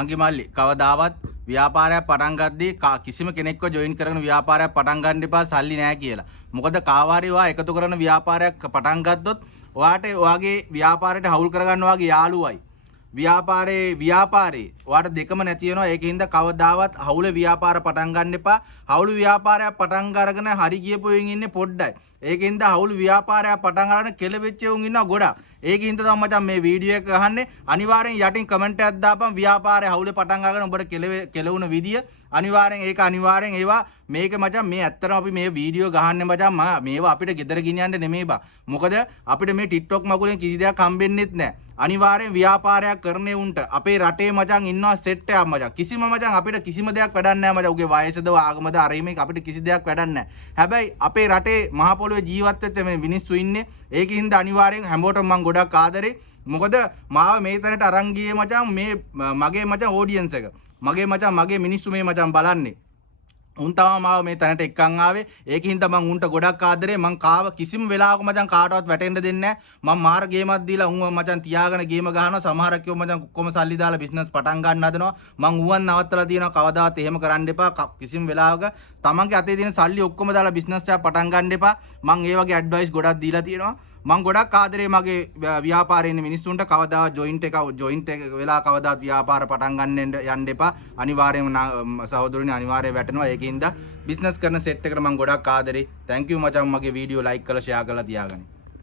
අංගිමල්ලි කවදාවත් ව්‍යාපාරයක් පටන් ගද්දී කිසිම කෙනෙක්ව ජොයින් කරගෙන ව්‍යාපාරයක් පටන් ගන්න එපා සල්ලි නැහැ කියලා. මොකද කාවාරි ඔයා එකතු කරන ව්‍යාපාරයක් පටන් ගත්තොත් ඔයාට ඔයාගේ ව්‍යාපාරයට හවුල් කරගන්න ඔයාගේ යාළුවයි. ව්‍යාපාරේ ඔයාට දෙකම නැති වෙනවා. ඒකින්ද කවදාවත් හවුල ව්‍යාපාර පටන් ගන්න එපා. හවුල් ව්‍යාපාරයක් පටන් අරගෙන හරි ගියපුවෙන් ඉන්නේ පොඩ්ඩයි. ඒකින්ද හවුල් ව්‍යාපාරයක් පටන් අරගෙන කෙලවෙච්ච උන් ඉන්නවා ගොඩක්. ඒකින්ද තමයි මචං මේ වීඩියෝ එක අහන්නේ. අනිවාර්යෙන් යටින් කමෙන්ට් එකක් දාපන් ව්‍යාපාරේ හවුලේ පටන් අරගෙන ඔබට කෙලවුන විදිය. අනිවාර්යෙන් ඒවා මේක මචං මේ ඇත්තටම අපි මේ වීඩියෝ ගහන්නේ මචං මේවා අපිට ගෙදර ගෙනියන්න නෙමෙයි බා. මොකද අපිට මේ TikTok මගුලෙන් කිසි දෙයක් හම්බෙන්නෙත් නැහැ. අනිවාර්යෙන් ව්‍යාපාරයක් කරන්නේ උන්ට අපේ රටේ මචං ඉන්නවා සෙට් එකක් මචං. කිසිම මචං අපිට කිසිම දෙයක් වැඩක් නැහැ මචං. උගේ වයසද ආගමද අර මේක අපිට කිසි දෙයක් වැඩක් නැහැ. හැබැයි අපේ රටේ මහ පොළොවේ ජීවත් වෙච්ච මේ මිනිස්සු ඉන්නේ. ඒකින්ද අනිවාර්යෙන් හැමෝටම මම ගොඩක් ආදරේ. මොකද මාව මේ තැනට අරන් ගියේ මචං මේ මගේ මචං ඔඩියන්ස් එක. මගේ මිනිස්සු මේ මචං බලන්නේ. උන් තමයි මාව මේ තැනට එක්කන් ආවේ. ඒකින්ද මං උන්ට ගොඩක් ආදරේ. මං කාව කිසිම වෙලාවක මචං කාටවත් වැටෙන්න දෙන්නේ නැහැ. මං මාර ගේමක් දීලා උන්ව මචං තියාගෙන ගේම ගහනවා. සමහරක් කිව්ව මචං කොක්කොම සල්ලි දාලා බිස්නස් පටන් ගන්න හදනවා. මං ඌවන් නවත්තලා තියෙනවා. කවදාවත් එහෙම කරන්න එපා. කිසිම වෙලාවක තමන්ගේ අතේ තියෙන සල්ලි ඔක්කොම දාලා බිස්නස් එකක් පටන් ගන්න එපා. මං ඒ වගේ ඇඩ්වයිස් ගොඩක් දීලා තියෙනවා. මං ගොඩක් ආදරේ මගේ ව්‍යාපාරේ ඉන්න මිනිස්සුන්ට කවදාවත් ජොයින්ට් එක වෙලා කවදාවත් ව්‍යාපාර පටන් ගන්න යන්න එපා. අනිවාර්යයෙන්ම සහෝදරයනි අනිවාර්යයෙන් වැටෙනවා. ඒකින්ද බිස්නස් කරන සෙට් එකට මං ගොඩක් ආදරේ. thank you මචං මගේ වීඩියෝ ලයික් කරලා ෂෙයා කරලා තියාගන්න.